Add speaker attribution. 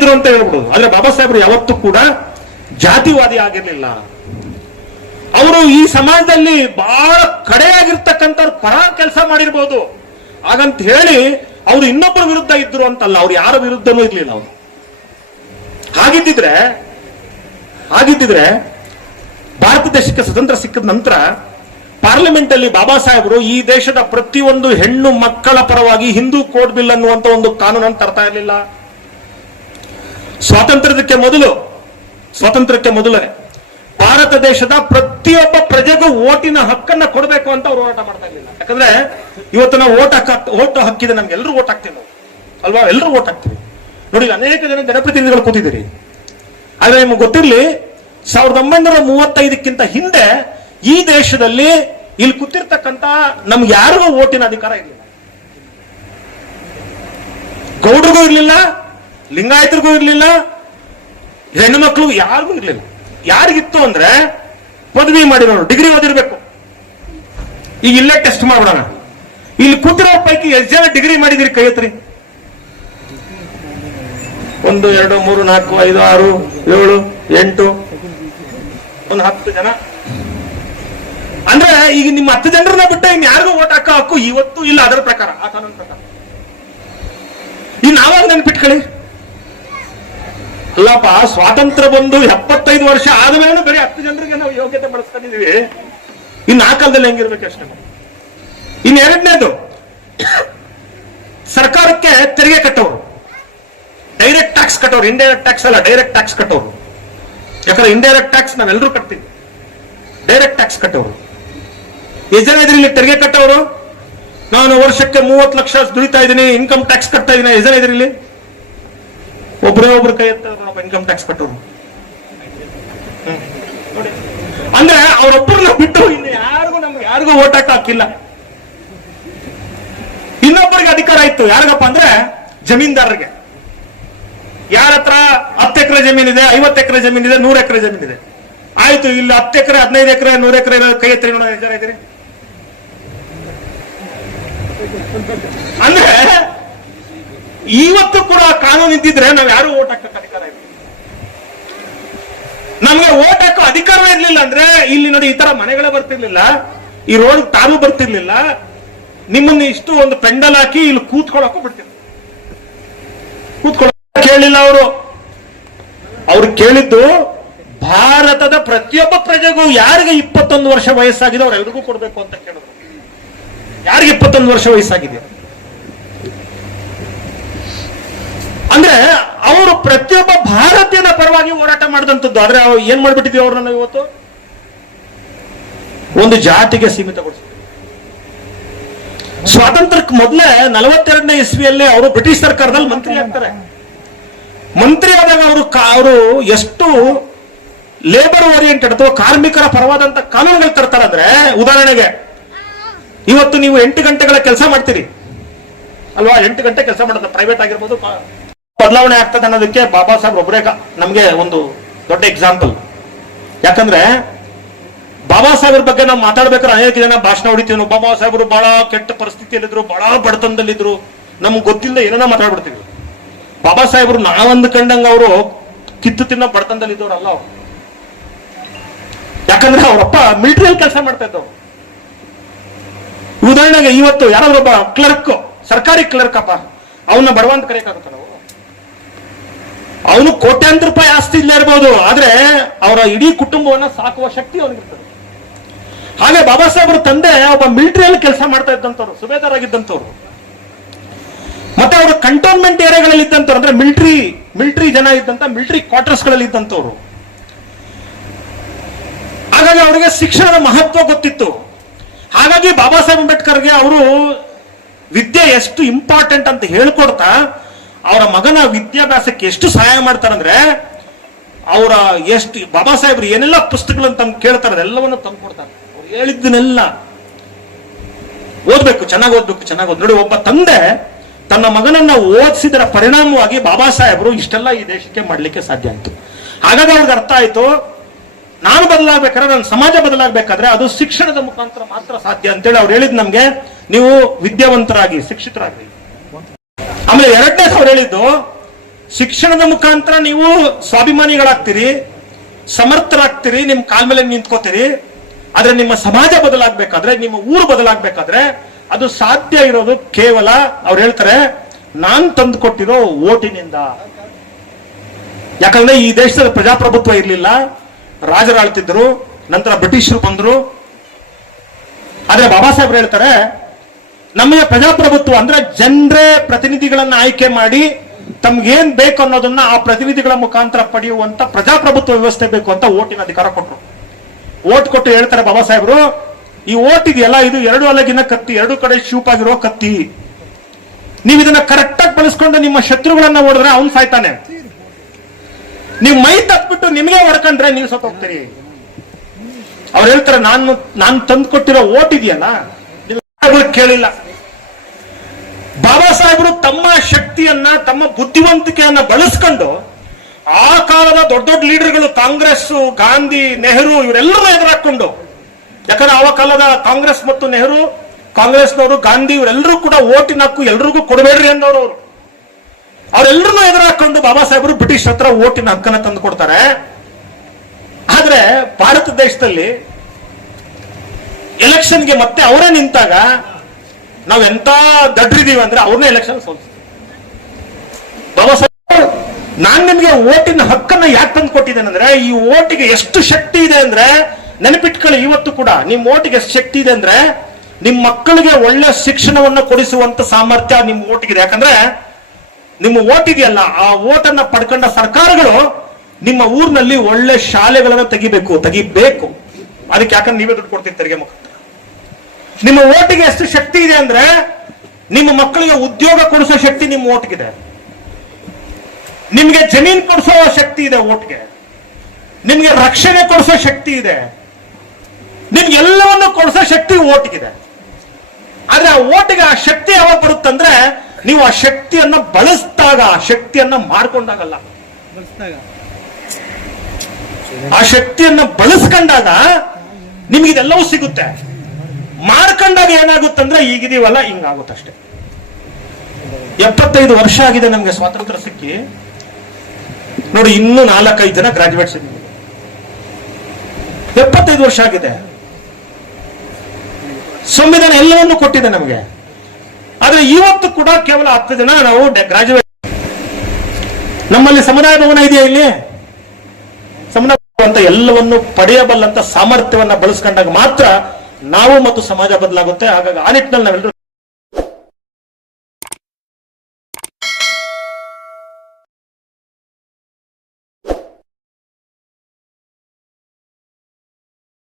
Speaker 1: ಇದ್ರು ಅಂತ ಹೇಳ್ಬಿಡುದು. ಆದ್ರೆ ಬಾಬಾ ಸಾಹೇಬರು ಯಾವತ್ತೂ ಕೂಡ ಜಾತಿವಾದಿ ಆಗಿರ್ಲಿಲ್ಲ. ಅವರು ಈ ಸಮಾಜದಲ್ಲಿ ಬಹಳ ಕಡೆಯಾಗಿರ್ತಕ್ಕಂಥವ್ರ ಪರ ಕೆಲಸ ಮಾಡಿರ್ಬೋದು. ಹಾಗಂತ ಹೇಳಿ ಅವ್ರು ಇನ್ನೊಬ್ಬರ ವಿರುದ್ಧ ಇದ್ರು ಅಂತಲ್ಲ, ಅವ್ರು ಯಾರ ವಿರುದ್ಧನೂ ಇರ್ಲಿಲ್ಲ ಅವರು. ಹಾಗಿದ್ದಿದ್ರೆ ಹಾಗಿದ್ದಿದ್ರೆ ಭಾರತ ದೇಶಕ್ಕೆ ಸ್ವತಂತ್ರ ಸಿಕ್ಕಿದ ನಂತರ ಪಾರ್ಲಿಮೆಂಟ್ ಅಲ್ಲಿ ಬಾಬಾ ಸಾಹೇಬರು ಈ ದೇಶದ ಪ್ರತಿಯೊಂದು ಹೆಣ್ಣು ಮಕ್ಕಳ ಪರವಾಗಿ ಹಿಂದೂ ಕೋಡ್ ಬಿಲ್ ಅನ್ನುವಂತ ಒಂದು ಕಾನೂನನ್ನು ತರ್ತಾ ಇರಲಿಲ್ಲ. ಸ್ವಾತಂತ್ರ್ಯಕ್ಕೆ ಮೊದಲು, ಸ್ವಾತಂತ್ರ್ಯಕ್ಕೆ ಮೊದಲೇ ಭಾರತ ದೇಶದ ಪ್ರತಿಯೊಬ್ಬ ಪ್ರಜೆಗೂ ಓಟಿನ ಹಕ್ಕನ್ನ ಕೊಡಬೇಕು ಅಂತ ಅವ್ರು ಹೋರಾಟ ಮಾಡ್ತಾ ಇರಲಿಲ್ಲ. ಯಾಕಂದ್ರೆ ಇವತ್ತು ನಾವು ಓಟ್ ಹಾಕ, ಓಟ್ ಹಕ್ಕಿದೆ ನಮ್ಗೆ ಎಲ್ಲರೂ ಓಟ್ ಹಾಕ್ತೀವಿ ನಾವು. ಅಲ್ವಾ? ಎಲ್ಲರೂ ಓಟ್ ಹಾಕ್ತೀವಿ. ನೋಡಿ, ಅನೇಕ ಜನ ಜನಪ್ರತಿನಿಧಿಗಳು ಕೂತಿದ್ದೀರಿ. ಆದ್ರೆ ನಿಮ್ಗೆ ಗೊತ್ತಿರಲಿ, ಸಾವಿರದ ಒಂಬೈನೂರ ಮೂವತ್ತೈದಕ್ಕಿಂತ ಹಿಂದೆ ಈ ದೇಶದಲ್ಲಿ ಇಲ್ಲಿ ಕೂತಿರ್ತಕ್ಕಂತ ನಮ್ಗೆ ಯಾರಿಗೂ ಓಟಿನ ಅಧಿಕಾರ ಇರಲಿಲ್ಲ. ಗೌಡ್ರಿಗೂ ಇರ್ಲಿಲ್ಲ ಲಿಂಗಾಯತರಿಗೂ ಇರಲಿಲ್ಲ, ಹೆಣ್ಣು ಮಕ್ಕಳು ಯಾರಿಗೂ ಇರಲಿಲ್ಲ. ಯಾರಿಗಿತ್ತು ಅಂದ್ರೆ ಪದವಿ ಮಾಡಿರೋರು ಡಿಗ್ರಿ ಓದಿರ್ಬೇಕು. ಈಗ ಇಲ್ಲೇ ಟೆಸ್ಟ್ ಮಾಡ್ಬಿಡೋಣ. ಇಲ್ಲಿ ಕೂತಿರೋ ಪೈಕಿ ಎಷ್ಟು ಜನ ಡಿಗ್ರಿ ಮಾಡಿದಿರಿ ಕೈ ಒಂದು, ಎರಡು, ಮೂರು, ನಾಲ್ಕು, ಐದು, ಆರು, ಏಳು, ಎಂಟು, ಒಂದು ಹತ್ತು ಜನ. ಅಂದ್ರೆ ಈಗ ನಿಮ್ಮ ಹತ್ತು ಜನರನ್ನ ಬಿಟ್ಟು ಇನ್ ಯಾರಿಗೂ ಓಟ್ ಹಾಕೋ ಹಕ್ಕು ಇವತ್ತು ಇಲ್ಲ, ಅದರ ಪ್ರಕಾರ, ಆ ಕಾನೂನು ಪ್ರಕಾರ. ಈ ನಾವಾಗ ನೆನ್ಪಿಟ್ಕೊಳ್ಳಿ. ಅಲ್ಲಪ್ಪ ಸ್ವಾತಂತ್ರ್ಯ ಬಂದು ಎಪ್ಪತ್ತೈದು ವರ್ಷ ಆದ್ಮೇಲೆ ಬರೀ ಹತ್ತು ಜನರಿಗೆ ನಾವು ಯೋಗ್ಯತೆ ಬಳಸ್ಕೊಂಡಿದೀವಿ ಇನ್ನು ಆ ಕಾಲದಲ್ಲಿ ಹೆಂಗಿರ್ಬೇಕು ಅಷ್ಟೇ. ಇನ್ನು ಎರಡನೇದು, ಸರ್ಕಾರಕ್ಕೆ ತೆರಿಗೆ ಕಟ್ಟೋರು. ಡೈರೆಕ್ಟ್ ಟ್ಯಾಕ್ಸ್ ಕಟ್ಟೋರು ಇಂಡೈರೆಕ್ಟ್ ಟ್ಯಾಕ್ಸ್ ಅಲ್ಲ ಡೈರೆಕ್ಟ್ ಟ್ಯಾಕ್ಸ್ ಕಟ್ಟೋರು. ಯಾಕಂದ್ರೆ ಇಂಡೈರೆಕ್ಟ್ ಟ್ಯಾಕ್ಸ್ ನಾವೆಲ್ಲರೂ ಕಟ್ತೀವಿ. ಡೈರೆಕ್ಟ್ ಟ್ಯಾಕ್ಸ್ ಕಟ್ಟೋರು. ಎಷ್ಟು ಜನ ಇದ್ರಿ ಇಲ್ಲಿ ತೆರಿಗೆ ಕಟ್ಟೋರು. ನಾನು ವರ್ಷಕ್ಕೆ ಮೂವತ್ತು ಲಕ್ಷ ದುಡಿತಾ ಇದ್ದೀನಿ ಇನ್ಕಮ್ ಟ್ಯಾಕ್ಸ್ ಕಟ್ತಾ ಇದ್ದೀನಿ ಎಷ್ಟು ಜನ ಇದ್ರಿ ಒಬ್ಬರೇ ಒಬ್ರು ಕೈ ಎತ್ತ ಇನ್ಕಮ್ ಟ್ಯಾಕ್ಸ್ ಕಟ್ಟೋರು. ನೋಡಿ. ಅಂದ್ರೆ ಅವರೊಬ್ಬರನ್ನ ಬಿಟ್ಟು ಇನ್ನು ಯಾರಿಗೂ ನಮ್ಗೆ ಯಾರಿಗೂ ಓಟ್ ಹಾಕ ಹಾಕಿಲ್ಲ. ಇನ್ನೊಬ್ಬರಿಗೆ ಅಧಿಕಾರ ಇತ್ತು. ಯಾರಿಗಪ್ಪ ಅಂದ್ರೆ ಜಮೀನ್ದಾರರಿಗೆ. ಯಾರ ಹತ್ರ ಹತ್ತು ಎಕರೆ ಜಮೀನಿದೆ ಐವತ್ತು ಎಕರೆ ಜಮೀನಿದೆ ನೂರ ಎಕರೆ ಜಮೀನಿದೆ ಆಯ್ತು, ಇಲ್ಲಿ ಹತ್ತು ಎಕರೆ, ಹದಿನೈದು ಎಕರೆ, ನೂರ ಎಕರೆ ಕೈ ಎತ್ತರಿ ಎಷ್ಟು ಜನ ಅಂದ್ರೆ ಇವತ್ತು ಕೂಡ ಕಾನೂನು ಇದ್ದಿದ್ರೆ ನಾವ್ ಯಾರು ಓಟ್ ಹಾಕಕ್ಕೆ ಅಧಿಕಾರ ಇಲ್ಲ. ನಮ್ಗೆ ಓಟ್ ಹಾಕೋ ಅಧಿಕಾರವೇ ಇರ್ಲಿಲ್ಲ ಅಂದ್ರೆ ಇಲ್ಲಿ ನೋಡಿ ಈ ತರ ಮನೆಗಳೇ ಬರ್ತಿರ್ಲಿಲ್ಲ, ಈ ರೋಡ್ ತಾನು ಬರ್ತಿರ್ಲಿಲ್ಲ, ನಿಮ್ಮನ್ನ ಇಷ್ಟು ಒಂದು ಪೆಂಡಲ್ ಹಾಕಿ ಇಲ್ಲಿ ಕೂತ್ಕೊಳ್ಳೋಕೆ ಬಿಡ್ತಿರ್ಲಿಲ್ಲ ಕೂತ್ಕೊಳ ಕೇಳಿಲ್ಲ ಅವರು. ಅವ್ರು ಕೇಳಿದ್ದು ಭಾರತದ ಪ್ರತಿಯೊಬ್ಬ ಪ್ರಜೆಗೂ ಯಾರಿಗೆ ಇಪ್ಪತ್ತೊಂದು ವರ್ಷ ವಯಸ್ಸಾಗಿದೆ ಅವ್ರೆಲ್ರಿಗೂ ಕೊಡ್ಬೇಕು ಅಂತ ಕೇಳಿದ್ರು. ಯಾರಿಗೆ ಇಪ್ಪತ್ತೊಂದು ವರ್ಷ ವಯಸ್ಸಾಗಿದೆ ಅಂದ್ರೆ ಅವರು ಪ್ರತಿಯೊಬ್ಬ ಭಾರತೀಯನ ಪರವಾಗಿ ಹೋರಾಟ ಮಾಡಿದಂಥದ್ದು. ಆದ್ರೆ ಏನ್ ಮಾಡ್ಬಿಟ್ಟಿದ್ವಿ ಅವ್ರನ್ನ ಇವತ್ತು? ಒಂದು ಜಾತಿಗೆ ಸೀಮಿತಗೊಳಿಸ ಸ್ವಾತಂತ್ರ್ಯಕ್ಕೆ ಮೊದಲೇ ನಲವತ್ತೆರಡನೇ ಇಸ್ವಿಯಲ್ಲಿ ಅವರು ಬ್ರಿಟಿಷ್ ಸರ್ಕಾರದಲ್ಲಿ ಮಂತ್ರಿ ಆಗ್ತಾರೆ. ಮಂತ್ರಿ ಆದಾಗ ಅವರು ಅವರು ಎಷ್ಟು ಲೇಬರ್ ಓರಿಯೆಂಟೆಡ್ ಅಥವಾ ಕಾರ್ಮಿಕರ ಪರವಾದಂತ ಕಾನೂನುಗಳು ತರ್ತಾರೆ ಅಂದ್ರೆ, ಉದಾಹರಣೆಗೆ, ಇವತ್ತು ನೀವು ಎಂಟು ಗಂಟೆಗಳ ಕೆಲಸ ಮಾಡ್ತೀರಿ. ಅಲ್ವಾ? ಎಂಟು ಗಂಟೆ ಕೆಲಸ ಮಾಡೋದು ಪ್ರೈವೇಟ್ ಆಗಿರ್ಬೋದು ಬದಲಾವಣೆ ಆಗ್ತದೆ ಅನ್ನೋದಕ್ಕೆ ಬಾಬಾ ಸಾಹೇಬ್ ಒಬ್ಬರೇ ನಮಗೆ ಒಂದು ದೊಡ್ಡ ಎಕ್ಸಾಂಪಲ್ ಯಾಕಂದ್ರೆ ಬಾಬಾ ಸಾಹೇಬ್ರ ಬಗ್ಗೆ ನಾವು ಮಾತಾಡ್ಬೇಕಾದ್ರೆ ಅನೇಕ ಜನ ಭಾಷಣ ಹೊಡಿತೀವಿ. ನಾವು ಬಾಬಾ ಸಾಹೇಬ್ರು ಬಹಳ ಕೆಟ್ಟ ಪರಿಸ್ಥಿತಿಯಲ್ಲಿದ್ರು, ಬಹಳ ಬಡತನದಲ್ಲಿದ್ರು. ನಮ್ಗೆ ಗೊತ್ತಿಲ್ಲದೆ ಏನೇನೋ ಮಾತಾಡ್ಬಿಡ್ತೀವಿ. ಬಾಬಾ ಸಾಹೇಬ್ರು ನಾವೊಂದು ಕಂಡಂಗ ಅವರು ಕಿತ್ತು ತಿನ್ನೋ ಬಡತನದಲ್ಲಿದ್ದವ್ರಲ್ಲ ಅವರು. ಯಾಕಂದ್ರೆ ಅವರಪ್ಪ ಮಿಲಿಟರಿಯಲ್ಲಿ ಕೆಲಸ ಮಾಡ್ತಾ ಇದ್ದವ್ರು. ಉದಾಹರಣೆಗೆ ಇವತ್ತು ಯಾರಾದ್ರೂ ಒಬ್ಬ ಕ್ಲರ್ಕ್ ಸರ್ಕಾರಿ ಕ್ಲರ್ಕ್ ಅಪ್ಪ ಅವನ್ನ ಬಡವಂತ ಕರೆಯಕ್ಕಾಗುತ್ತ ಅವನು ಕೋಟ್ಯಾಂತರ ರೂಪಾಯಿ ಆಸ್ತಿ ಇಲ್ಲ ಇರ್ಬೋದು. ಆದ್ರೆ ಅವರ ಇಡೀ ಕುಟುಂಬವನ್ನ ಸಾಕುವ ಶಕ್ತಿ ಅವನಿಗಿರ್ತದೆ. ಹಾಗೆ ಬಾಬಾ ಸಾಹೇಬ್ರ ತಂದೆ ಒಬ್ಬ ಮಿಲಿಟರಿಯಲ್ಲಿ ಕೆಲಸ ಮಾಡ್ತಾ ಇದ್ದಂಥವ್ರು, ಸುಬೇದಾರ್ ಆಗಿದ್ದಂಥವ್ರು. ಮತ್ತೆ ಅವರು ಕಂಟೋನ್ಮೆಂಟ್ ಏರಿಯಾಗಳಲ್ಲಿ ಇದ್ದಂಥವ್ರು, ಅಂದ್ರೆ ಮಿಲಿಟರಿ ಮಿಲಿಟರಿ ಜನ ಇದ್ದಂತ ಮಿಲಿಟರಿ ಕ್ವಾರ್ಟರ್ಸ್ಗಳಲ್ಲಿ ಇದ್ದಂಥವ್ರು. ಹಾಗಾಗಿ ಅವರಿಗೆ ಶಿಕ್ಷಣದ ಮಹತ್ವ ಗೊತ್ತಿತ್ತು. ಹಾಗಾಗಿ ಬಾಬಾ ಸಾಹೇಬ್ ಅಂಬೇಡ್ಕರ್ಗೆ ಅವರು ವಿದ್ಯೆ ಎಷ್ಟು ಇಂಪಾರ್ಟೆಂಟ್ ಅಂತ ಹೇಳ್ಕೊಡ್ತಾ ಅವರ ಮಗನ ವಿದ್ಯಾಭ್ಯಾಸಕ್ಕೆ ಎಷ್ಟು ಸಹಾಯ ಮಾಡ್ತಾರಂದ್ರೆ, ಅವರ ಎಷ್ಟು, ಬಾಬಾ ಸಾಹೇಬ್ರು ಏನೆಲ್ಲ ಪುಸ್ತಕಗಳನ್ನು ತಮ್ಮ ಕೇಳ್ತಾರೆ, ಅದೆಲ್ಲವನ್ನು ತಂದು ಕೊಡ್ತಾರೆ. ಅವ್ರು ಹೇಳಿದ್ದನ್ನೆಲ್ಲ ಓದ್ಬೇಕು, ಚೆನ್ನಾಗಿ ಓದ್ಬೇಕು, ಚೆನ್ನಾಗಿ ಓದ್, ನೋಡಿ, ಒಬ್ಬ ತಂದೆ ತನ್ನ ಮಗನನ್ನ ಓದಿಸಿದರ ಪರಿಣಾಮವಾಗಿ ಬಾಬಾ ಸಾಹೇಬರು ಇಷ್ಟೆಲ್ಲ ಈ ದೇಶಕ್ಕೆ ಮಾಡ್ಲಿಕ್ಕೆ ಸಾಧ್ಯ ಆಯ್ತು. ಹಾಗಾದ್ರೆ ಅವ್ರಿಗೆ ಅರ್ಥ ಆಯ್ತು, ನಾನು ಬದಲಾಗಬೇಕಾದ್ರೆ, ನನ್ನ ಸಮಾಜ ಬದಲಾಗಬೇಕಾದ್ರೆ ಅದು ಶಿಕ್ಷಣದ ಮುಖಾಂತರ ಮಾತ್ರ ಸಾಧ್ಯ ಅಂತೇಳಿ ಅವ್ರು ಹೇಳಿದ್ ನಮ್ಗೆ, ನೀವು ವಿದ್ಯಾವಂತರಾಗಿ, ಶಿಕ್ಷಿತರಾಗ್ರಿ. ಆಮೇಲೆ ಎರಡನೇ ಅವ್ರು ಹೇಳಿದ್ದು, ಶಿಕ್ಷಣದ ಮುಖಾಂತರ ನೀವು ಸ್ವಾಭಿಮಾನಿಗಳಾಗ್ತೀರಿ, ಸಮರ್ಥರಾಗ್ತೀರಿ ನಿಮ್ಮ ಕಾಲ್ ಮೇಲೆ ನಿಂತ್ಕೋತೀರಿ, ಆದ್ರೆ ನಿಮ್ಮ ಸಮಾಜ ಬದಲಾಗ್ಬೇಕಾದ್ರೆ, ನಿಮ್ಮ ಊರು ಬದಲಾಗ್ಬೇಕಾದ್ರೆ, ಅದು ಸಾಧ್ಯ ಇರೋದು ಕೇವಲ ಅವ್ರು ಹೇಳ್ತಾರೆ, ನಾನ್ ತಂದು ಕೊಟ್ಟಿರೋ ಓಟಿನಿಂದ. ಯಾಕಂದ್ರೆ ಈ ದೇಶದಲ್ಲಿ ಪ್ರಜಾಪ್ರಭುತ್ವ ಇರಲಿಲ್ಲ ರಾಜರು ಆಳ್ತಿದ್ರು ನಂತರ ಬ್ರಿಟಿಷರು ಬಂದ್ರು. ಆದ್ರೆ ಬಾಬಾ ಸಾಹೇಬ್ರು ಹೇಳ್ತಾರೆ ನಮಗೆ ಪ್ರಜಾಪ್ರಭುತ್ವ ಅಂದ್ರೆ ಜನರೇ ಪ್ರತಿನಿಧಿಗಳನ್ನ ಆಯ್ಕೆ ಮಾಡಿ ತಮ್ಗೇನ್ ಬೇಕು ಅನ್ನೋದನ್ನ ಆ ಪ್ರತಿನಿಧಿಗಳ ಮುಖಾಂತರ ಪಡೆಯುವಂತ ಪ್ರಜಾಪ್ರಭುತ್ವ ವ್ಯವಸ್ಥೆ ಬೇಕು ಅಂತ ಓಟಿನ ಅಧಿಕಾರ ಕೊಟ್ರು. ಓಟ್ ಕೊಟ್ಟು ಹೇಳ್ತಾರೆ ಬಾಬಾ ಸಾಹೇಬ್ರು, ಈ ಓಟ್ ಇದೆಯಲ್ಲ ಇದು ಎರಡು ಅಲಗಿನ ಕತ್ತಿ, ಎರಡು ಕಡೆ ಶೂಪಾಗಿರೋ ಕತ್ತಿ. ನೀವು ಇದನ್ನ ಕರೆಕ್ಟ್ ಆಗಿ ಬಳಸ್ಕೊಂಡು ನಿಮ್ಮ ಶತ್ರುಗಳನ್ನ ಓಡಿದ್ರೆ ಅವ್ನು ಸಾಯ್ತಾನೆ. ನೀವು ಮೈ ತಪ್ಪಿಟ್ಟು ನಿಮಗೆ ಹೊಡ್ಕೊಂಡ್ರೆ ನೀವು ಸತ್ತು ಹೋಗ್ತೀರಿ ಅವ್ರು ಹೇಳ್ತಾರೆ, ನಾನು ನಾನು ತಂದು ಕೊಟ್ಟಿರೋ ಓಟ್ ಇದೆಯಲ್ಲ ನೀವು ಕೇಳಿಲ್ಲ. ಬಾಬಾ ಸಾಹೇಬರು ತಮ್ಮ ಶಕ್ತಿಯನ್ನ, ತಮ್ಮ ಬುದ್ಧಿವಂತಿಕೆಯನ್ನ ಬಳಸ್ಕೊಂಡು ಆ ಕಾಲದ ದೊಡ್ಡ ದೊಡ್ಡ ಲೀಡರ್ಗಳು ಕಾಂಗ್ರೆಸ್, ಗಾಂಧಿ, ನೆಹರು ಇವರೆಲ್ಲರೂ ಎದುರಾಕೊಂಡು, ಯಾಕಂದ್ರೆ ಆ ಕಾಲದ ಕಾಂಗ್ರೆಸ್ ಮತ್ತು ನೆಹರು, ಕಾಂಗ್ರೆಸ್ನವರು, ಗಾಂಧಿ ಇವರೆಲ್ಲರೂ ಕೂಡ ಓಟಿನ ಹಕ್ಕು ಎಲ್ರಿಗೂ ಕೊಡಬೇಡ್ರಿ ಅಂದವರು ಅವರು. ಅವರೆಲ್ಲರನ್ನೂ ಎದುರಾಕೊಂಡು ಬಾಬಾ ಸಾಹೇಬರು ಬ್ರಿಟಿಷ್ ಹತ್ರ ಓಟಿನ ಹಕ್ಕನ್ನ ತಂದು ಕೊಡ್ತಾರೆ. ಆದ್ರೆ ಭಾರತ ದೇಶದಲ್ಲಿ ಎಲೆಕ್ಷನ್ಗೆ ಮತ್ತೆ ಅವರೇ ನಿಂತಾಗ ನಾವ್ ಎಂತ ದಡ್ರಿದೀವಿ ಅಂದ್ರೆ ಅವ್ರನ್ನೇ ಎಲೆಕ್ಷನ್ ಸೋಲ್ಸ್ತೀವಿ ಬಾಬಾ ಸಾಹೇಬ್, ನಾನ್ ನಿಮ್ಗೆ ಓಟಿನ ಹಕ್ಕನ್ನ ಯಾಕೆ ತಂದು ಕೊಟ್ಟಿದ್ದೇನೆ ಅಂದ್ರೆ, ಈ ಓಟಿಗೆ ಎಷ್ಟು ಶಕ್ತಿ ಇದೆ ಅಂದ್ರೆ, ನೆನಪಿಟ್ಕೊಳ್ಳಿ ಇವತ್ತು ಕೂಡ, ನಿಮ್ ಓಟಿಗೆ ಎಷ್ಟು ಶಕ್ತಿ ಇದೆ ಅಂದ್ರೆ, ನಿಮ್ ಮಕ್ಕಳಿಗೆ ಒಳ್ಳೆ ಶಿಕ್ಷಣವನ್ನು ಕೊಡಿಸುವಂತ ಸಾಮರ್ಥ್ಯ ನಿಮ್ ಓಟಿಗಿದೆ. ಯಾಕಂದ್ರೆ, ನಿಮ್ಮ ಓಟ್ ಇದೆಯಲ್ಲ ಆ ಓಟನ್ನ ಪಡ್ಕೊಂಡ ಸರ್ಕಾರಗಳು ನಿಮ್ಮ ಊರಿನಲ್ಲಿ ಒಳ್ಳೆ ಶಾಲೆಗಳನ್ನು ತೆಗಿಬೇಕು ತೆಗಿಬೇಕು. ಅದಕ್ಕೆ ಯಾಕಂದ್ರೆ ನೀವೇ ದುಡ್ಡು ಕೊಡ್ತೀರಿ ತೆರಿಗೆ ಮುಖಾಂತರ ನಿಮ್ಮ ಓಟಿಗೆ ಎಷ್ಟು ಶಕ್ತಿ ಇದೆ ಅಂದ್ರೆ ನಿಮ್ಮ ಮಕ್ಕಳಿಗೆ ಉದ್ಯೋಗ ಕೊಡಿಸೋ ಶಕ್ತಿ ನಿಮ್ಮ ಓಟ್ಗಿದೆ. ನಿಮ್ಗೆ ಜಮೀನ್ ಕೊಡಿಸೋ ಶಕ್ತಿ ಇದೆ ಓಟ್ಗೆ. ನಿಮ್ಗೆ ರಕ್ಷಣೆ ಕೊಡಿಸೋ ಶಕ್ತಿ ಇದೆ. ನಿಮ್ಗೆ ಎಲ್ಲವನ್ನು ಕೊಡಿಸೋ ಶಕ್ತಿ ಓಟ್ಗಿದೆ. ಆದ್ರೆ ಆ ಓಟಿಗೆ ಆ ಶಕ್ತಿ ಯಾವಾಗ ಬರುತ್ತಂದ್ರೆ ನೀವು ಆ ಶಕ್ತಿಯನ್ನ ಬಳಸಿದಾಗ, ಆ ಶಕ್ತಿಯನ್ನ ಮಾರ್ಕೊಂಡಾಗಲ್ಲ. ಆ ಶಕ್ತಿಯನ್ನ ಬಳಸ್ಕೊಂಡಾಗ ನಿಮ್ಗೆ ಇದೆಲ್ಲವೂ ಸಿಗುತ್ತೆ. ಮಾರ್ಕೊಂಡಾಗ ಏನಾಗುತ್ತಂದ್ರೆ ಈಗಿದೀವಲ್ಲ ಹಿಂಗಾಗುತ್ತಷ್ಟೇ. ಎಪ್ಪತ್ತೈದು ವರ್ಷ ಆಗಿದೆ ನಮ್ಗೆ ಸ್ವಾತಂತ್ರ್ಯ ಸಿಕ್ಕಿ. ನೋಡಿ, ಇನ್ನೂ ನಾಲ್ಕೈದು ಜನ ಗ್ರಾಜುಯೇಟ್ಸ್ ಎಪ್ಪತ್ತೈದು ವರ್ಷ ಆಗಿದೆ. ಸಂವಿಧಾನ ಎಲ್ಲವನ್ನೂ ಕೊಟ್ಟಿದೆ ನಮಗೆ. ಆದ್ರೆ ಇವತ್ತು ಕೂಡ ಕೇವಲ ಹತ್ತು ಜನ ನಾವು ಗ್ರಾಜುಯೇಟ್ ನಮ್ಮಲ್ಲಿ ಸಮುದಾಯ ಭವನ ಇದೆಯಾ ಇಲ್ಲಿ? ಸಮುದಾಯ ಅಂತ ಎಲ್ಲವನ್ನು ಪಡೆಯಬಲ್ಲಂತ ಸಾಮರ್ಥ್ಯವನ್ನ ಬಳಸ್ಕೊಂಡಾಗ ಮಾತ್ರ ನಾವು ಮತ್ತು ಸಮಾಜ ಬದಲಾಗುತ್ತೆ. ಹಾಗಾಗಿ ಆ ನಿಟ್ಟಿನಲ್ಲಿ ನಾವೆಲ್ಲರೂ